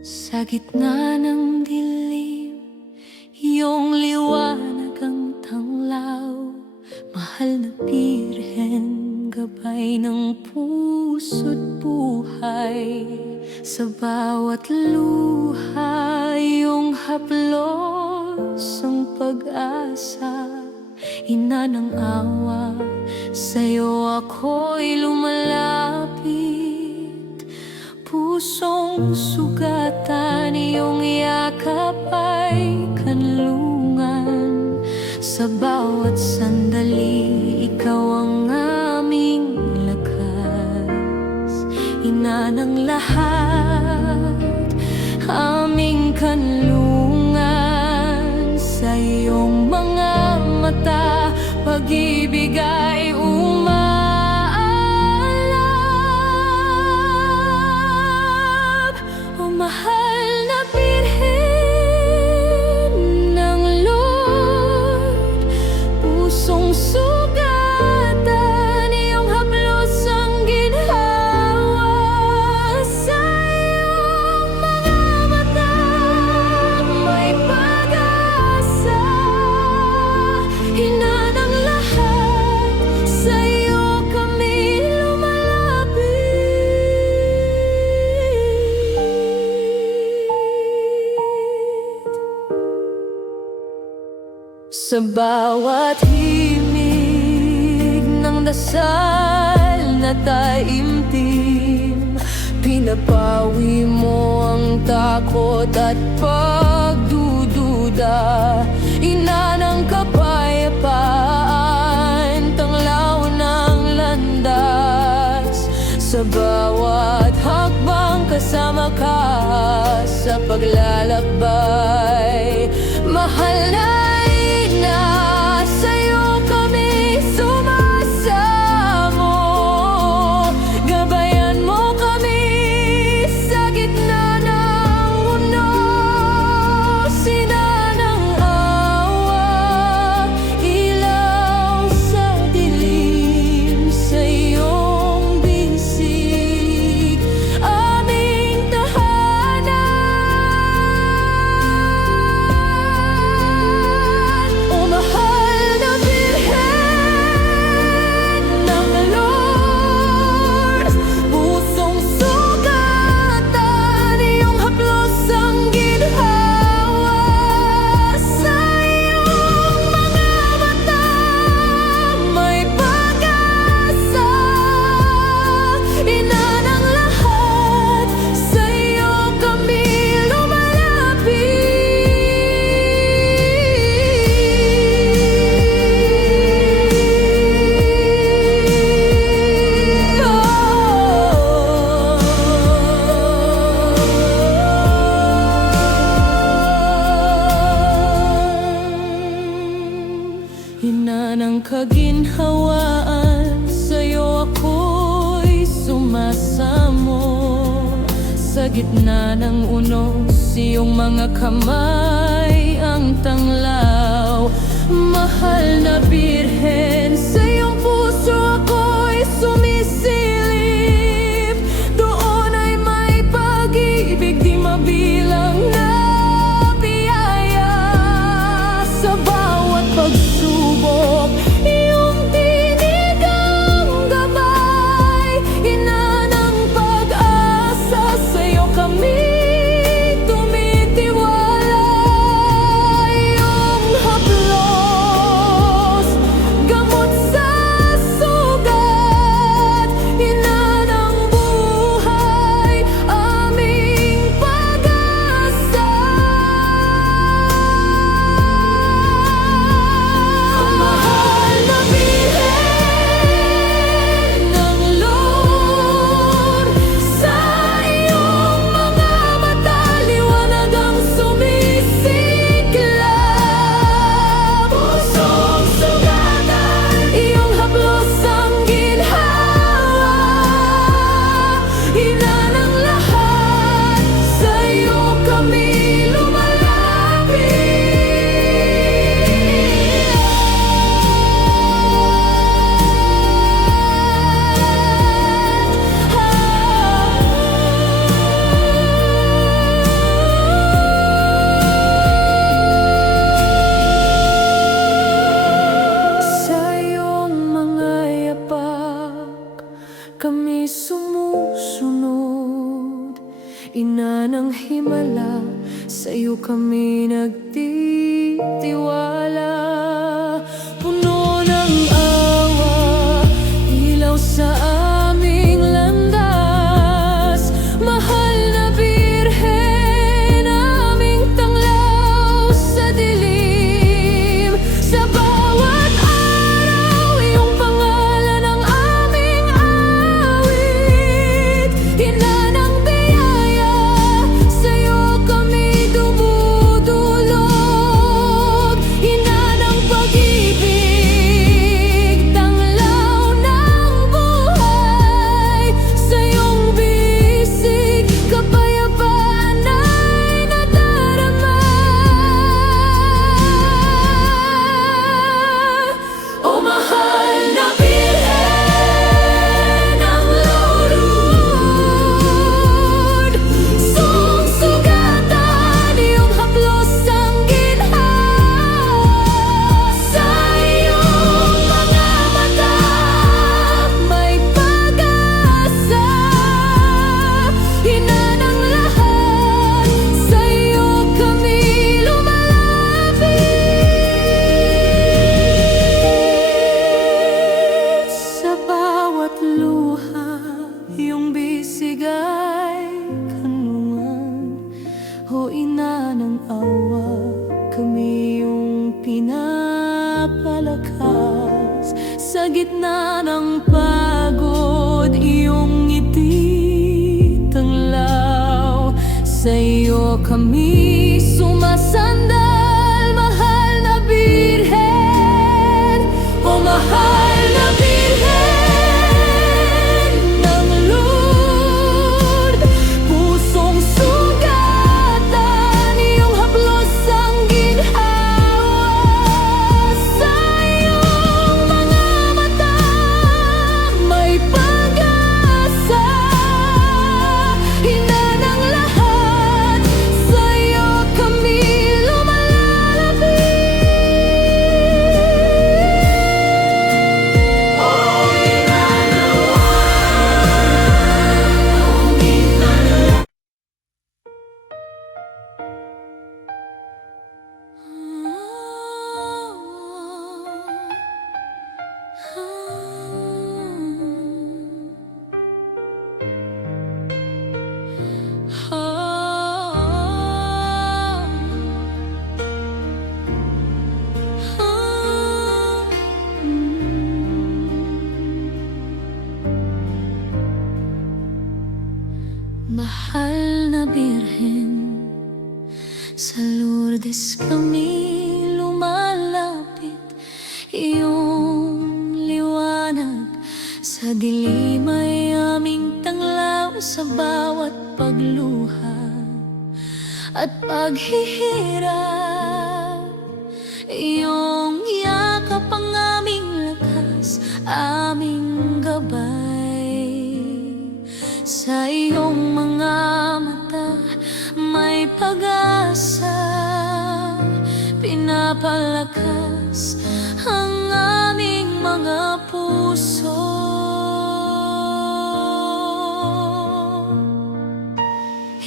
Sa gitna ng dilim, iyong liwanag ang tanglaw. Mahal na Birhen, gabay ng puso't buhay. Sa bawat luha, iyong haplos ang pag-asa. Ina ng awa, sa'yo ako'y lumalapit. Pusong sugatan, iyong yakap ay kanlungan. Sa bawat sandali, ikaw ang aming lakas. Ina ng lahat, aming kanlungan. Sa iyong mga mata, pag-ibig ay umaalab. O mahal na Birhen ng Lord, pusong sugatan, iyong haplos ang ginhawa. Sa iyong mga mata, may pag-asa. Ina ng lahat, sa iyo kami lumalapit. Sa bawat himig ng dasal na taimtim, pinapawi mo ang takot at pagdududa. Ina ng kapayapaan, tanglaw ng landas. Sa bawat hakbang kasama ka sa paglalakbay. Mahal na ina, sa'yo kami sumasamo. Gabayan mo kami sa gitna ng unos. Ina ng awa, ilaw sa dilim. Sa iyong bisig, aming tahanan. O mahal na Birhen ng Lord, pusong sugatan, iyong haplos ang ginhawa. Sa iyong mga mata, may pag-asa. Ina ng lahat, sa iyo kami Ina ng kaginhawaan, sa'yo ako'y sumasamo. Sa gitna ng unos, iyong mga kamay ang tanglaw. Mahal na Birhen, sa iyong puso ako'y sumisilip. Doon ay may pag-ibig di mabilang na biyaya. Sa bawat pagsubok, iyong tinig ang gabay. Ina ng pag-asa, sa'yo kami tumitiwala. Iyong haplos, gamot sa sugat. Ina ng himala, sa'yo kami nagtitiwala. Puno ng awa, ilaw sa aming landas. Mahal na Birhen, aming tanglaw sa dilim. Sa bawat araw, iyong pangalan ang aming awit. Ina ng biyaya, sa'yo kami dumudulog. Ina ng pag-ibig, tanglaw ng buhay. Sa iyong bisig, kapayapaan ay nadarama. O mahal na Birhen ng Lord, sungsugatan iyong haplos ang ginhawa. Sa iyong mga mata may pag-asa. Ina ng lahat, sa iyo kami lumalapit. Sa bawat luha, iyong bisig ay kanlungan. O ina ng awa, kami iyong pinapalakas. Sa gitna ng pagod, iyong ngiti tanglaw. Sa iyo kami sumasandal, mahal na Birhen. O mahal na Birhen ng Lord, pusong sugatan iyong haplos ang ginhawa. Sa iyong mga mata may pag-asa. Ina ng lahat, sa iyo kami lumalapit. Mahal na Birhen, sa Lourdes kami lumalapit. Iyong liwanag sa dilim ay aming tanglaw. Sa bawat pagluha at paghihirap, iyong yakap ang aming lakas, aming gabay. Sa iyong mga mata may pag-asa, pinapalakas ang aming mga puso.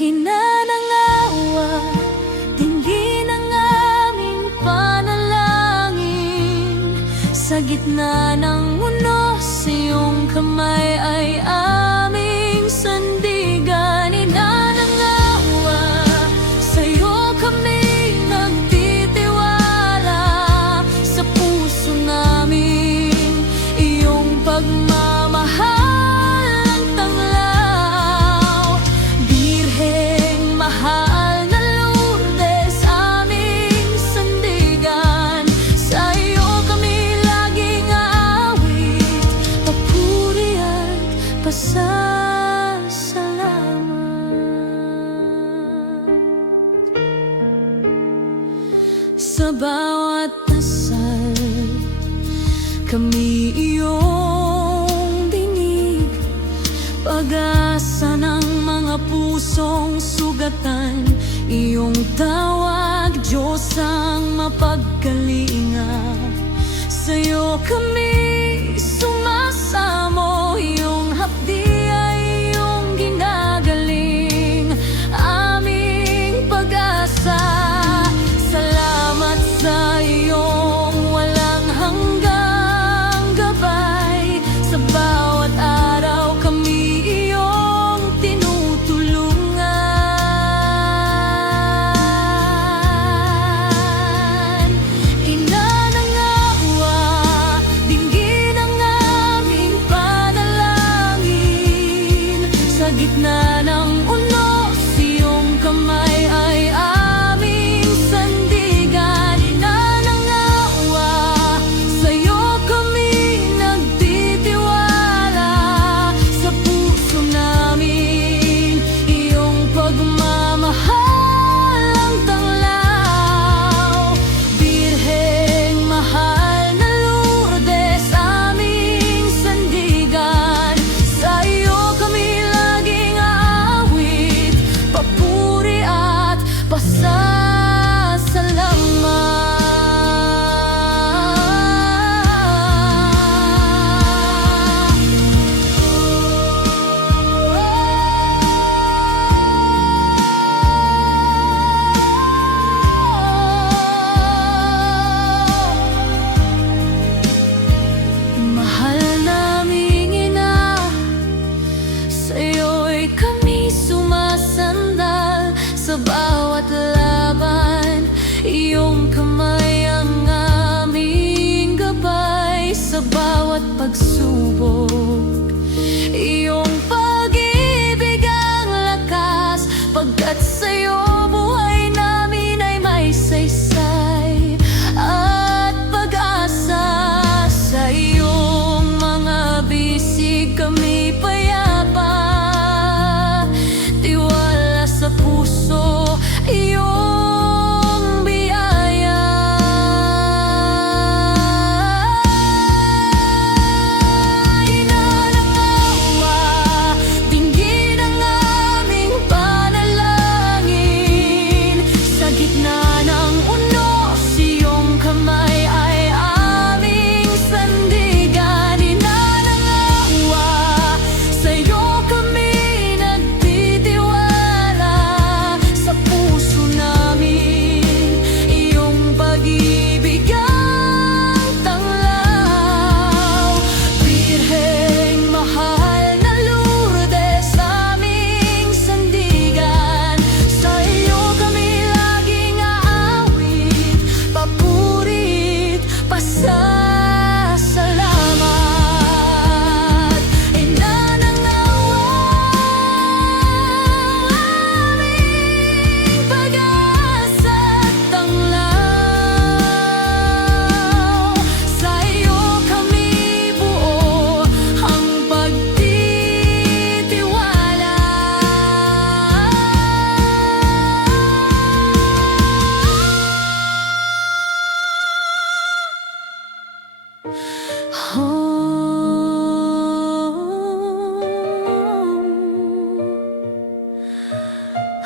Ina ng awa, dinggin ang aming panalangin. Sa gitna ng unos, iyong kamay ay aming sandigan. Ina ng awa, sa'yo kami nagtitiwala. Sa puso namin, iyong pagmamahal ang tanglaw. Birheng mahal na Lourdes, aming sandigan. Sa iyo kami laging aawit, papuri at pasasalamat. Sa bawat dasal, kami iyong dinig, pag-asa ng mga pusong sugatan. Iyong tawag, Diyos ang mapagkalinga. Sa'yo kami sumasamo, iyong hapdi ay iyong ginagaling.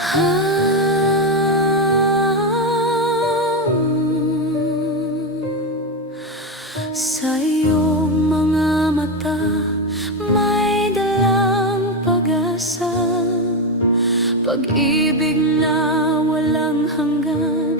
Sa iyong mga mata may dalang pag-asa, pag-ibig na walang hanggan.